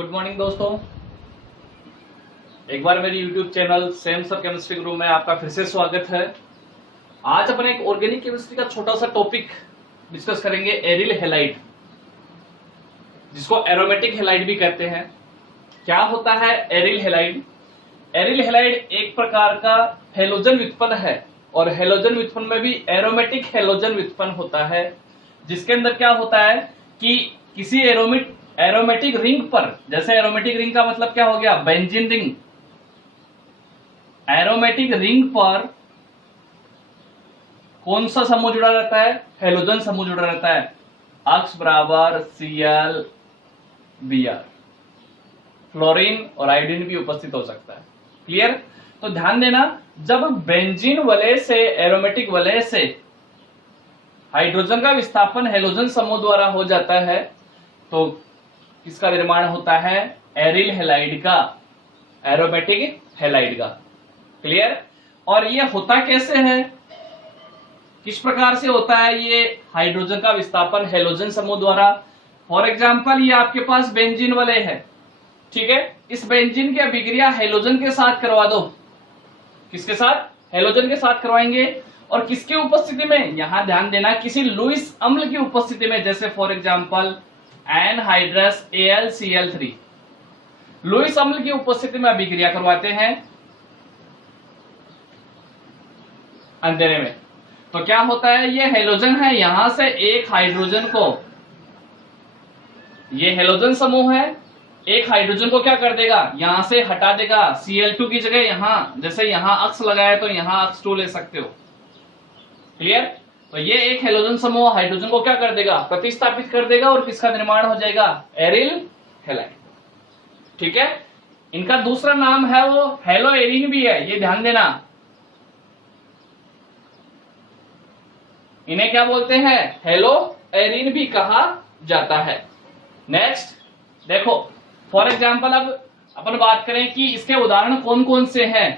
Good morning दोस्तों। एक बार मेरी YouTube channel same sir chemistry group में आपका फिर से स्वागत है। आज अपन एक ऑर्गेनिक केमिस्ट्री का छोटा सा टॉपिक डिस्कस करेंगे, एरिल हैलाइड, जिसको एरोमेटिक हैलाइड भी कहते हैं। क्या होता है एरिल हैलाइड? एरिल हैलाइड एक प्रकार का हेलोजन व्युत्पन्न है और हेलोजन व्युत्पन्न में भी एरोमेटिक हेलोजन व्युत्पन्न होता है, जिसके अंदर क्या होता है कि किसी एरोमेटिक रिंग पर, जैसे एरोमेटिक रिंग का मतलब क्या हो गया, बेंजीन रिंग। एरोमेटिक रिंग पर कौन सा समूह जुड़ा रहता है? हेलोजन समूह जुड़ा रहता है। अक्स बराबर Cl Br। फ्लोरीन और आयोडीन भी उपस्थित हो सकता है। क्लियर? तो ध्यान देना, जब बेंजीन वलय से, एरोमेटिक वलय से हाइड्रोजन का विस्थापन हेलोजन समूह द्वारा हो जाता है तो किसका निर्माण होता है? एरिल हैलाइड का, एरोमेटिक हैलाइड का। क्लियर? और ये होता कैसे है, किस प्रकार से होता है? ये हाइड्रोजन का विस्थापन हेलोजन समूह द्वारा। फॉर एग्जांपल, ये आपके पास बेंजीन वलय है, ठीक है। इस बेंजीन की अभिक्रिया हेलोजन के साथ करवा दो। किसके साथ? हेलोजन के साथ करवाएंगे। और किसकी उपस्थिति में? यहां ध्यान देना, किसी लुईस अम्ल की उपस्थिति में, जैसे for example anhydrous AlCl3। Lewis अम्ल की उपस्थिति में अभिक्रिया करवाते हैं अंधेरे में। तो क्या होता है, ये हेलोजन है, यहां से एक हाइड्रोजन को, ये हेलोजन समूह है, एक हाइड्रोजन को क्या कर देगा, यहां से हटा देगा। Cl2 की जगह यहां, जैसे यहां अक्स लगाया तो यहां अक्स 2 ले सकते हो। क्लियर? तो ये एक हेलोजन समूह हाइड्रोजन को क्या कर देगा, प्रतिस्थापित कर देगा और किसका निर्माण हो जाएगा? Aryl halide. ठीक है। इनका दूसरा नाम है वो हेलो एरीन भी है, ये ध्यान देना। इन्हें क्या बोलते हैं? हेलो एरीन भी कहा जाता है। नेक्स्ट देखो, फॉर एग्जाम्पल अब अपन बात करें कि इसके उदाहरण कौन कौन से हैं,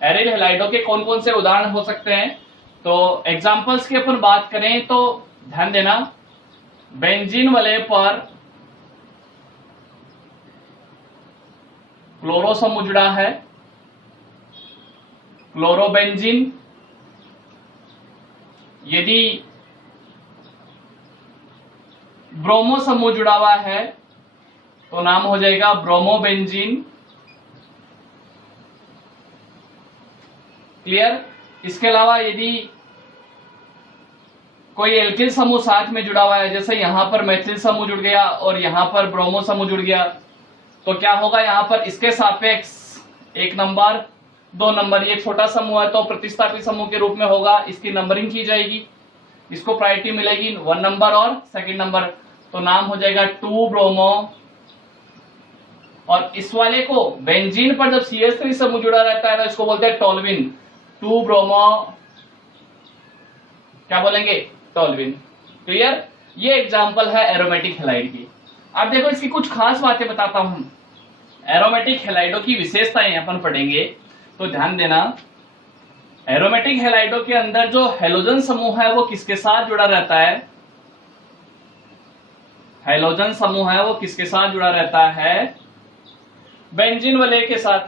एरिल हैलाइडों के कौन कौन से उदाहरण हो सकते हैं। तो एग्जाम्पल्स की अपन बात करें तो ध्यान देना, बेंजीन वलय पर क्लोरो समूह जुड़ा है, क्लोरोबेंजीन। यदि ब्रोमो समूह जुड़ा हुआ है तो नाम हो जाएगा ब्रोमोबेंजीन। क्लियर? इसके अलावा यदि कोई एल्किल समूह साथ में जुड़ा हुआ है, जैसे यहां पर मैथिल समूह जुड़ गया और यहां पर ब्रोमो समूह जुड़ गया, तो क्या होगा, यहां पर इसके सापेक्ष 1 नंबर 2 नंबर, ये छोटा समूह है तो प्रतिस्थापित समूह के रूप में होगा, इसकी नंबरिंग की जाएगी, इसको प्रायोरिटी मिलेगी 1 नंबर और 2 नंबर, तो नाम हो जाएगा 2 ब्रोमो। और इस वाले को बेंजीन पर जब CH3 समूह जुड़ा रहता है तो इसको बोलते हैं टोल्विन। 2 ब्रोमो क्या बोलेंगे? टोल्विन। क्लियर? ये एग्जांपल है एरोमेटिक हैलाइड की। अब देखो, इसकी कुछ खास बातें बताता हूं। एरोमेटिक हैलाइडों की विशेषताएं अपन पढ़ेंगे तो ध्यान देना, एरोमेटिक हैलाइडों के अंदर जो हेलोजन समूह है वो किसके साथ जुड़ा रहता है? हेलोजन समूह है वो किसके साथ जुड़ा रहता है? बेंजीन वलय के साथ।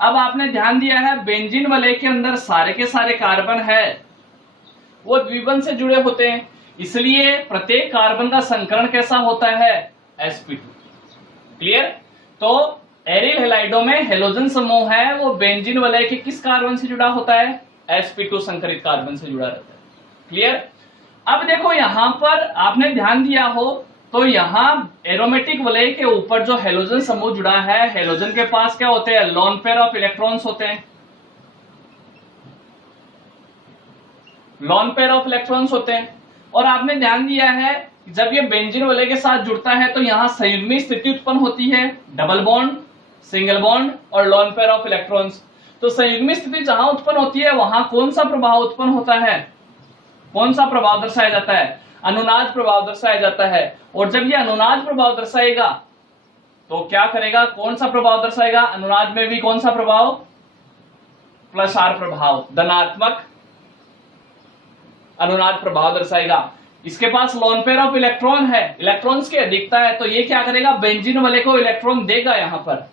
अब आपने ध्यान दिया है, बेंजीन वलय के अंदर सारे के सारे कार्बन है वो द्विबंध से जुड़े होते हैं, इसलिए प्रत्येक कार्बन का संकरण कैसा होता है? sp2। क्लियर? तो एरिल हैलाइडों में हेलोजन समूह है वो बेंजीन वलय के किस कार्बन से जुड़ा होता है? sp2 संकरित कार्बन से जुड़ा रहता है। क्लियर? अब देखो, यहां पर आपने ध्यान दिया हो तो यहां एरोमेटिक वलय के ऊपर जो हेलोजन समूह जुड़ा है, हेलोजन के पास क्या होते हैं? लोन पेयर ऑफ इलेक्ट्रॉन्स होते हैं, लोन पेयर ऑफ इलेक्ट्रॉन्स होते हैं। और आपने ध्यान दिया है, जब ये बेंजीन वलय के साथ जुड़ता है तो यहां संयुग्मी स्थिति उत्पन्न होती है, डबल बॉन्ड, सिंगल बॉन्ड और लोन पेयर ऑफ इलेक्ट्रॉन्स। तो संयुग्मी स्थिति जहां उत्पन्न होती है वहां कौन सा प्रभाव उत्पन्न होता है? कौन सा प्रभाव दर्शाया जाता है? अनुनाद प्रभाव दर्शाया जाता है। और जब ये अनुनाद प्रभाव दर्शाएगा तो क्या करेगा? कौन सा प्रभाव दर्शाएगा? अनुनाद में भी कौन सा प्रभाव? +R प्रभाव, धनात्मक अनुनाद प्रभाव दर्शाएगा। इसके पास लोन पेयर ऑफ इलेक्ट्रॉन है, इलेक्ट्रॉन्स की अधिकता है, तो ये क्या करेगा, बेंजीन वाले को इलेक्ट्रॉन देगा यहां पर,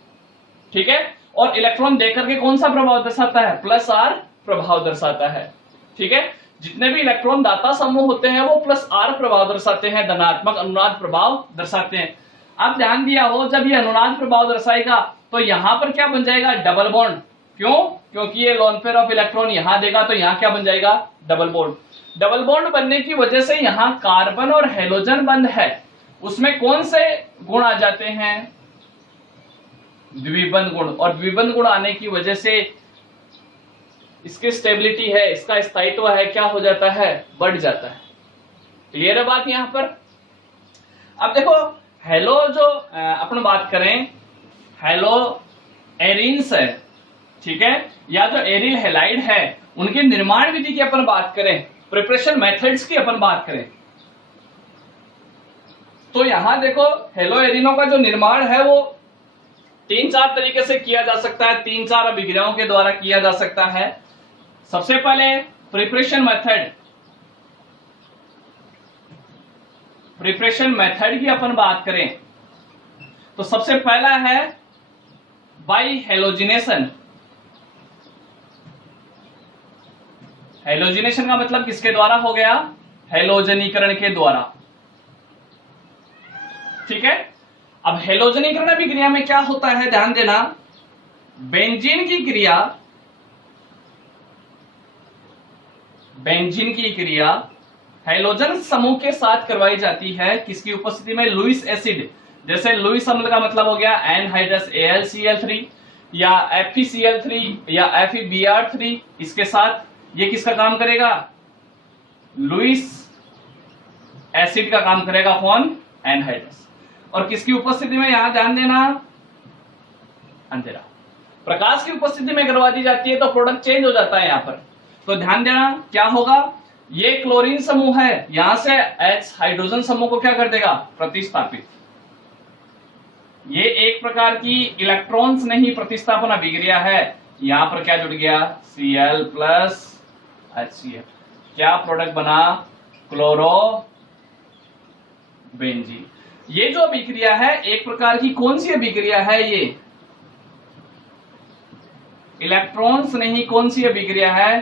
ठीक है। और इलेक्ट्रॉन देकर के कौन सा प्रभाव दर्शाता है, प्लस आर प्रभाव दर्शाता है, ठीक है। जितने भी इलेक्ट्रॉन दाता समूह होते हैं वो प्लस आर प्रभाव दर्शाते हैं, धनात्मक अनुनाद प्रभाव दर्शाते हैं। अब ध्यान दिया हो, जब ये अनुनाद प्रभाव दर्शाएगा तो यहां पर क्या बन जाएगा, डबल बॉन्ड। क्यों, क्योंकि ये लोन पेयर ऑफ इलेक्ट्रॉन यहां देगा, तो यहां क्या बन जाएगा, डबल बॉन्ड। डबल बॉन्ड बनने की वजह से यहां कार्बन और हेलोजन बंध है, उसमें कौन से गुण आ जाते हैं, द्विबंध गुण। और द्विबंध गुण आने की वजह से इसकी स्टेबिलिटी है, इसका स्थायित्व है, क्या हो जाता है, बढ़ जाता है। क्लियर है बात यहां पर। अब देखो हेलो जो अपन बात करें, हेलो एरिन्स है, ठीक है, या जो एरिल हैलाइड है, उनके निर्माण विधि की अपन बात करें, प्रिपरेशन मेथड्स की अपन बात करें, तो यहां देखो हेलो एरिनो का जो निर्माण है वो 3-4 तरीके से किया जा सकता है, 3-4 अभिक्रियाओं के द्वारा किया जा सकता है। सबसे पहले प्रिपरेशन मेथड, प्रिपरेशन मेथड की अपन बात करें तो सबसे पहला है बाई हेलोजिनेशन। हेलोजिनेशन का मतलब किसके द्वारा हो गया, हेलोजनीकरण के द्वारा, ठीक है। अब हेलोजनीकरण अभिक्रिया में क्या होता है, ध्यान देना, बेंजीन की क्रिया, बेंजीन की क्रिया हेलोजन समूह के साथ करवाई जाती है, किसकी उपस्थिति में, लुईस एसिड। जैसे लुईस अम्ल का मतलब हो गया एनहाइड्रस AlCl3 या FeCl3 या FeBr3, इसके साथ ये किसका काम करेगा, लुईस एसिड का काम करेगा, कौन, एनहाइड्रस। और किसकी उपस्थिति में, यहां ध्यान देना, अंधेरा, प्रकाश की उपस्थिति में करवा दी जाती है, तो प्रोडक्ट चेंज हो जाता है यहां पर। तो ध्यान देना क्या होगा, ये क्लोरीन समूह है, यहां से H हाइड्रोजन समूह को क्या कर देगा, प्रतिस्थापित। ये एक प्रकार की इलेक्ट्रॉन्स नहीं प्रतिस्थापन अभिक्रिया है, यहां पर क्या जुड़ गया, Cl प्लस HCl, क्या प्रोडक्ट बना, क्लोरो बेंजीन। ये जो अभिक्रिया है एक प्रकार की कौन सी अभिक्रिया है, ये इलेक्ट्रॉन्स नहीं, कौन सी अभिक्रिया है,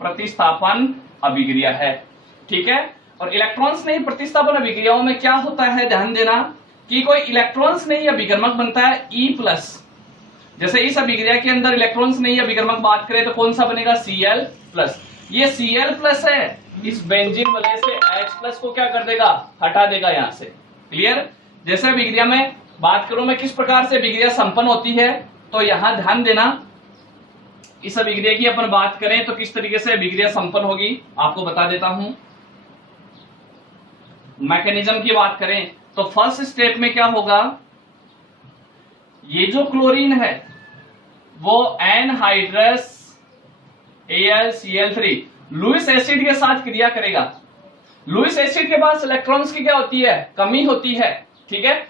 प्रतिस्थापन अभिक्रिया है, ठीक है। और इलेक्ट्रॉन्स नहीं प्रतिस्थापन अभिक्रियाओं में क्या होता है, ध्यान देना कि कोई इलेक्ट्रॉन्स नहीं अभिकर्मक बनता है E+। जैसे इस अभिक्रिया के अंदर इलेक्ट्रॉन्स नहीं अभिकर्मक बात करें तो कौन सा बनेगा, Cl+। ये Cl+ है, इस बेंजीन वलय से H+ को क्या कर देगा, हटा देगा यहां से। क्लियर। जैसे अभिक्रिया में बात करूं मैं किस प्रकार से अभिक्रिया संपन्न होती है, तो यहां ध्यान देना, इस अभिक्रिया की अपन बात करें तो किस तरीके से अभिक्रिया संपन्न होगी आपको बता देता हूं। मैकेनिज्म की बात करें तो फर्स्ट स्टेप में क्या होगा, ये जो क्लोरीन है वो एनहाइड्रस AlCl3 लुईस एसिड के साथ क्रिया करेगा। लुईस एसिड के पास इलेक्ट्रॉन्स की क्या होती है, कमी होती है, ठीक है।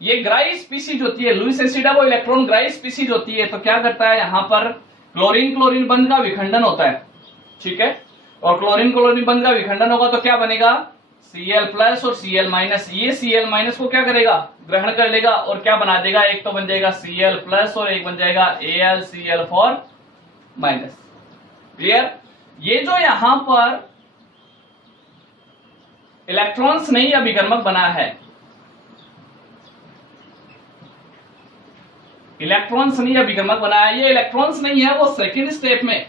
ये ग्राई स्पीसीज होती है, लुईस एसिड है वो इलेक्ट्रॉन ग्राई स्पीसीज होती है, तो क्या करता है, यहां पर क्लोरीन क्लोरीन बंध का विखंडन होता है, ठीक है। और क्लोरीन क्लोरीन बंध का विखंडन होगा तो क्या बनेगा, Cl+ और Cl-। ये Cl- को क्या करेगा, ग्रहण कर लेगा और क्या बना देगा, एक तो बन जाएगा Cl+ और एक बन जाएगा AlCl4-। क्लियर। ये जो यहां पर इलेक्ट्रॉन्स नहीं अभिकर्मक बना है, इलेक्ट्रॉन्स नहीं अभिकर्मक बना है, ये इलेक्ट्रॉन्स नहीं है, वो सेकंड स्टेप में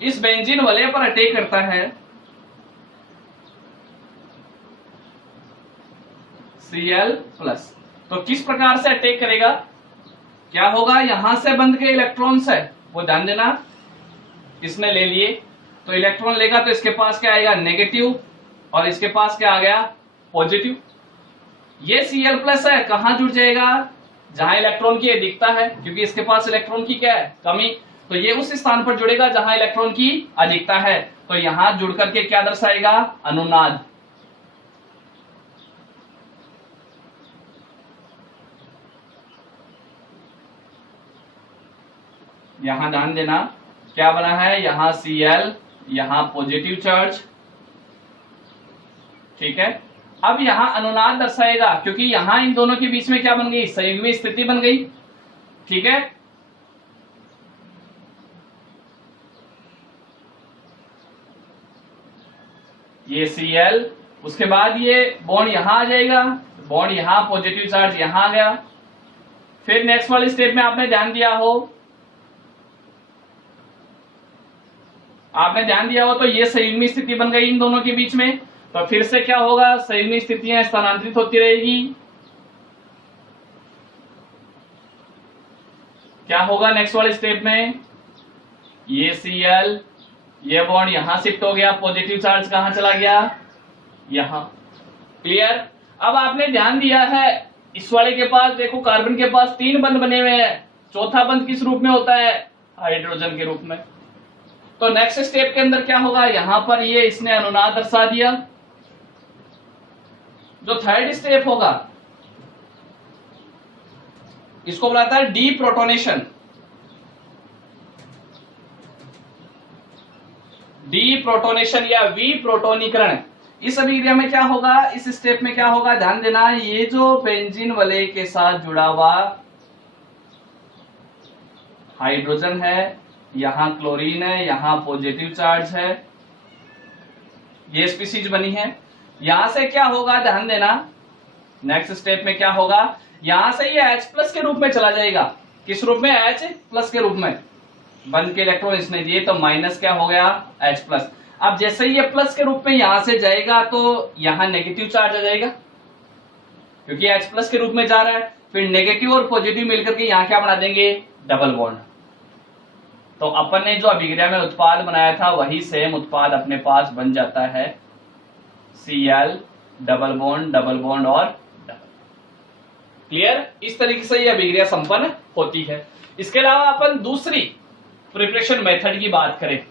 इस बेंजीन वलय पर अटैक करता है, Cl+। तो किस प्रकार से अटैक करेगा, क्या होगा, यहां से बंध के इलेक्ट्रॉन्स है वो ध्यान देना, इसने ले लिए, तो इलेक्ट्रॉन लेगा तो इसके पास क्या आएगा, नेगेटिव, और इसके पास क्या आ गया, पॉजिटिव। ये Cl+ है, कहां जुड़ जाएगा, जहां इलेक्ट्रॉन की अधिकता है, क्योंकि इसके पास इलेक्ट्रॉन की क्या है, कमी, तो ये उस स्थान पर जुड़ेगा जहां इलेक्ट्रॉन की अधिकता है, तो यहां जुड़ करके क्या दर्शाएगा, अनुनाद। यहां ध्यान देना क्या बना है, यहां Cl, यहां पॉजिटिव चार्ज, ठीक है। अब यहां अनुनाद दर्शाएगा, क्योंकि यहां इन दोनों के बीच में क्या बन गई, संयुग्मी स्थिति बन गई, ठीक है। ये Cl, उसके बाद ये बॉन्ड यहां आ जाएगा, बॉन्ड यहां, पॉजिटिव चार्ज यहां आ गया। फिर नेक्स्ट वाले स्टेप में आपने ध्यान दिया हो तो ये संयुग्मी स्थिति बन गई इन दोनों के बीच में। तो फिर से क्या होगा, संयुग्मी स्थितियां स्थानांतरित होती रहेगी। क्या होगा नेक्स्ट वाले स्टेप में, ये Cl, ये बॉन्ड यहां शिफ्ट हो गया, पॉजिटिव चार्ज कहां चला गया, यहां। क्लियर। अब आपने ध्यान दिया है इस वाले के पास, देखो कार्बन के पास 3 बंध बने हुए हैं, चौथा बंध किस रूप में होता है, हाइड्रोजन के रूप में। तो नेक्स्ट स्टेप के अंदर क्या होगा, यहां पर ये इसने अनुनाद दर्शा दिया। जो थर्ड स्टेप होगा इसको बुलाता है डीप्रोटोनेशन। डीप्रोटोनेशन या विप्रोटोनीकरण। इस अभिक्रिया में क्या होगा, इस स्टेप में क्या होगा, ध्यान देना, ये जो बेंजीन वलय के साथ जुड़ा हुआ हाइड्रोजन है, यहां क्लोरीन है, यहां पॉजिटिव चार्ज है, ये स्पीसीज बनी है। यहां से क्या होगा, ध्यान देना, नेक्स्ट स्टेप में क्या होगा, यहां से ये H+ के रूप में चला जाएगा। किस रूप में, H+ के रूप में। बंध के इलेक्ट्रॉन इसने दिए तो माइनस क्या हो गया, H+। अब जैसे ही ये प्लस के रूप में यहां से जाएगा तो यहां नेगेटिव चार्ज आ जाएगा, क्योंकि H+ के रूप में जा रहा है। फिर नेगेटिव और पॉजिटिव मिलकर के यहां क्या बना देंगे, डबल बॉन्ड। तो अपन ने जो अभिक्रिया में उत्पाद बनाया था वही सेम उत्पाद अपने पास बन जाता है, Cl, डबल बॉन्ड और डबल। क्लियर। इस तरीके से यह अभिक्रिया संपन्न होती है। इसके अलावा अपन दूसरी प्रिपरेशन मेथड की बात करें,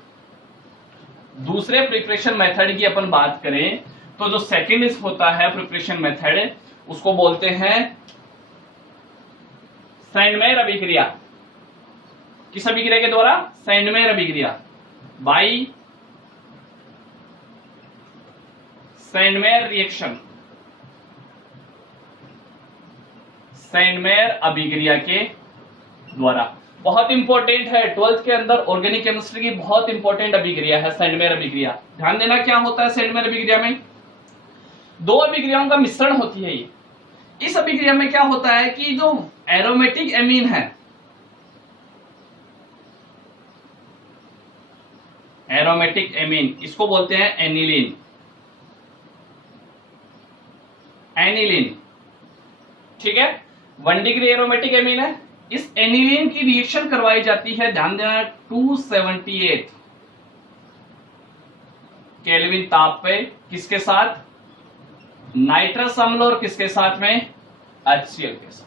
दूसरे प्रिपरेशन मेथड की अपन बात करें तो जो सेकंड होता है प्रिपरेशन मेथड, उसको बोलते हैं सैंडमेयर अभिक्रिया। किस अभिक्रिया के द्वारा, सैंडमेयर अभिक्रिया, बाई सैंडमेयर रिएक्शन। सैंडमेयर अभिक्रिया के द्वारा बहुत इंपॉर्टेंट है, 12th के अंदर ऑर्गेनिक केमिस्ट्री की बहुत इंपॉर्टेंट अभिक्रिया है सैंडमेयर अभिक्रिया। ध्यान देना क्या होता है सैंडमेयर अभिक्रिया में, 2 अभिक्रियाओं का मिश्रण होती है ये। इस अभिक्रिया में क्या होता है कि जो एरोमेटिक एमीन है, एरोमेटिक एमीन, इसको बोलते हैं एनिलीन। एनिलीन, ठीक है, 1 डिग्री एरोमेटिक एमीन है। इस एनिलीन की रिएक्शन करवाई जाती है, ध्यान देना, 278 केल्विन ताप पे, किसके साथ, नाइट्रस अम्ल और किसके साथ में, HCl के साथ।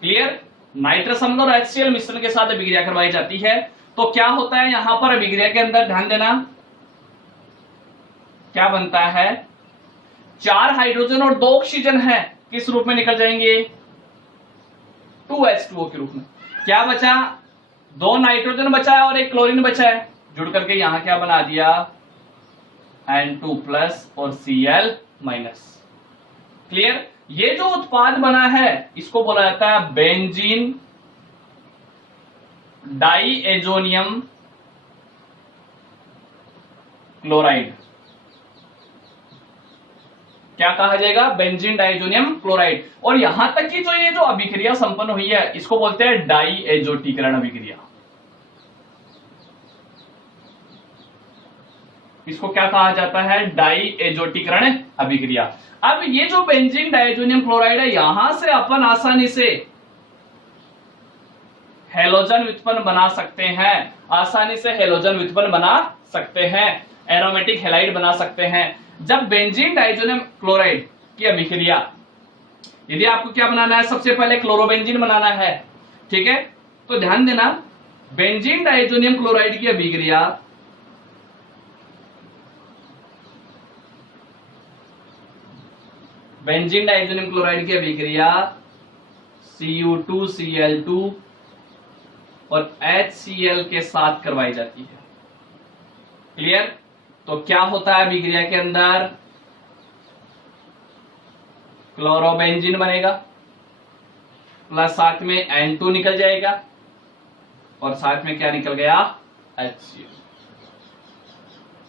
क्लियर। नाइट्रस अम्ल और HCl मिश्रण के साथ अभिक्रिया करवाई जाती है। तो क्या होता है यहां पर अभिक्रिया के अंदर, ध्यान देना, क्या बनता है, 4 हाइड्रोजन और 2 ऑक्सीजन है, किस रूप में निकल जाएंगे, 2H2O के रूप में। क्या बचा, 2 नाइट्रोजन बचा है और 1 क्लोरीन बचा है, जुड़ करके यहां क्या बना दिया, N2+ और Cl-। क्लियर। ये जो उत्पाद बना है इसको बोला जाता है बेंजीन डाइएजोनियम क्लोराइड। क्या कहा जाएगा, बेंजीन डाइएजोनियम क्लोराइड। और यहां तक कि ये जो अभिक्रिया संपन्न हुई है इसको बोलते हैं डाइएजोटीकरण अभिक्रिया। इसको क्या कहा जाता है, डाइएजोटीकरण अभिक्रिया। अब ये जो बेंजीन डाइएजोनियम क्लोराइड है, यहां से अपन आसानी से हेलोजन व्युत्पन्न बना सकते हैं, आसानी से हेलोजन व्युत्पन्न बना सकते हैं, एरोमेटिक हैलाइड बना सकते हैं। जब बेंजीन डाइएजोनियम क्लोराइड की अभिक्रिया, यदि आपको क्या बनाना है, सबसे पहले क्लोरोबेंजीन बनाना है, ठीक है। तो ध्यान देना, बेंजीन डाइएजोनियम क्लोराइड की अभिक्रिया बेंजीन डाइएजोनियम क्लोराइड की अभिक्रिया Cu2Cl2 और HCl के साथ करवाई जाती है। क्लियर? तो क्या होता है अभिक्रिया के अंदर? क्लोरोबेंजीन बनेगा प्लस साथ में N2 निकल जाएगा और साथ में क्या निकल गया? HCl।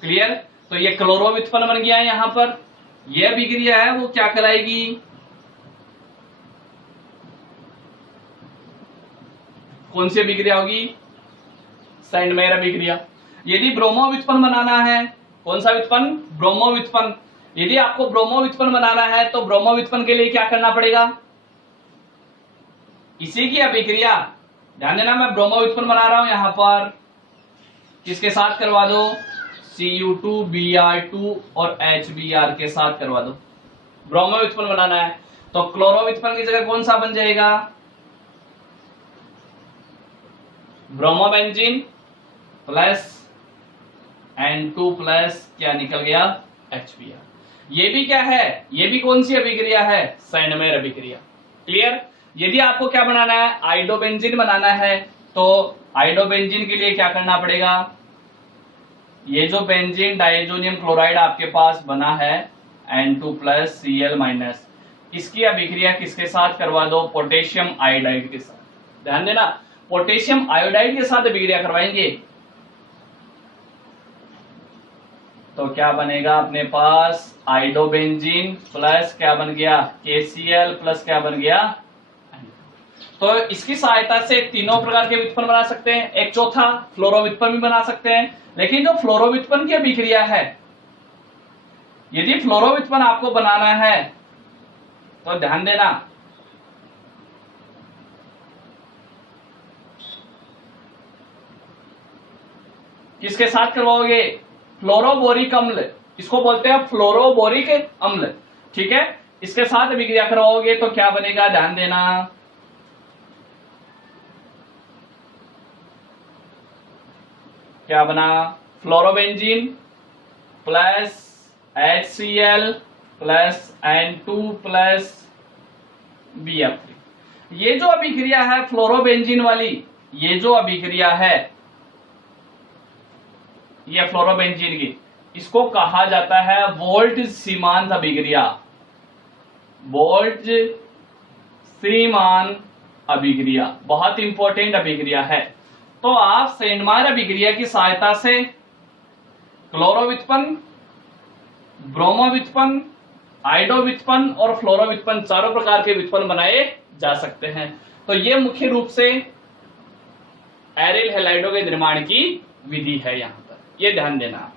क्लियर? तो ये क्लोरो व्युत्पन्न बन गया है। यहां पर यह अभिक्रिया है वो क्या कहलाएगी? कौन सी अभिक्रिया होगी? सैंडमेयर अभिक्रिया। यदि ब्रोमो व्युत्पन्न बनाना है, कौन सा व्युत्पन्न? ब्रोमो व्युत्पन्न। यदि आपको ब्रोमो व्युत्पन्न बनाना है तो ब्रोमो व्युत्पन्न के लिए क्या करना पड़ेगा? इसी की अभिक्रिया, ध्यान देना, मैं ब्रोमो व्युत्पन्न बना रहा हूं यहां पर, किसके साथ करवा दो? Cu2Br2 और HBr के साथ करवा दो। ब्रोमो व्युत्पन्न बनाना है तो क्लोरो व्युत्पन्न की जगह कौन सा बन जाएगा? ब्रोमोबेंजीन प्लस N2 प्लस क्या निकल गया? HBr। ये भी क्या है? ये भी कौन सी अभिक्रिया है? सैंडमेयर अभिक्रिया। क्लियर? यदि आपको क्या बनाना है? आइडोबेंजीन बनाना है तो आइडोबेंजीन के लिए क्या करना पड़ेगा? ये जो बेंजीन डाइजोनियम क्लोराइड आपके पास बना है N2 प्लस Cl माइनस, इसकी अभिक्रिया किसके साथ करवा दो? पोटेशियम आयोडाइड के साथ। ध्यान देना, पोटेशियम आयोडाइड के साथ अभिक्रिया करवाएंगे तो क्या बनेगा अपने पास? आइडोबेंजीन प्लस क्या बन गया? KCl प्लस क्या बन गया? तो इसकी सहायता से तीनों प्रकार के व्युत्पन्न बना सकते हैं। एक चौथा फ्लोरो व्युत्पन्न भी बना सकते हैं। लेकिन जो फ्लोरो व्युत्पन्न की अभिक्रिया है, यदि फ्लोरो व्युत्पन्न आपको बनाना है तो ध्यान देना, किसके साथ करवाओगे? फ्लोरोबोरिक अम्ल, इसको बोलते हैं फ्लोरोबोरिक अम्ल। ठीक है, इसके साथ अभिक्रिया करवाओगे तो क्या बनेगा? ध्यान देना, क्या बना? Fluorobenzene plus HCl plus N2 plus Br3। ये जो अभिक्रिया है फ्लोरोबेंजीन वाली, ये जो अभिक्रिया है ये फ्लोरोबेंजीन की, इसको कहा जाता है वोल्ट सीमांत अभिक्रिया। वोल्ट सीमांत अभिक्रिया बहुत इंपॉर्टेंट अभिक्रिया है। तो आप सैंडमेयर अभिक्रिया की सहायता से क्लोरो व्युत्पन्न, ब्रोमो व्युत्पन्न, आइडो व्युत्पन्न और फ्लोरो व्युत्पन्न चारों प्रकार के व्युत्पन्न बनाए जा सकते हैं। तो ये मुख्य रूप से एरिल हैलाइडों के निर्माण की विधि है। यहां पर ये ध्यान देना।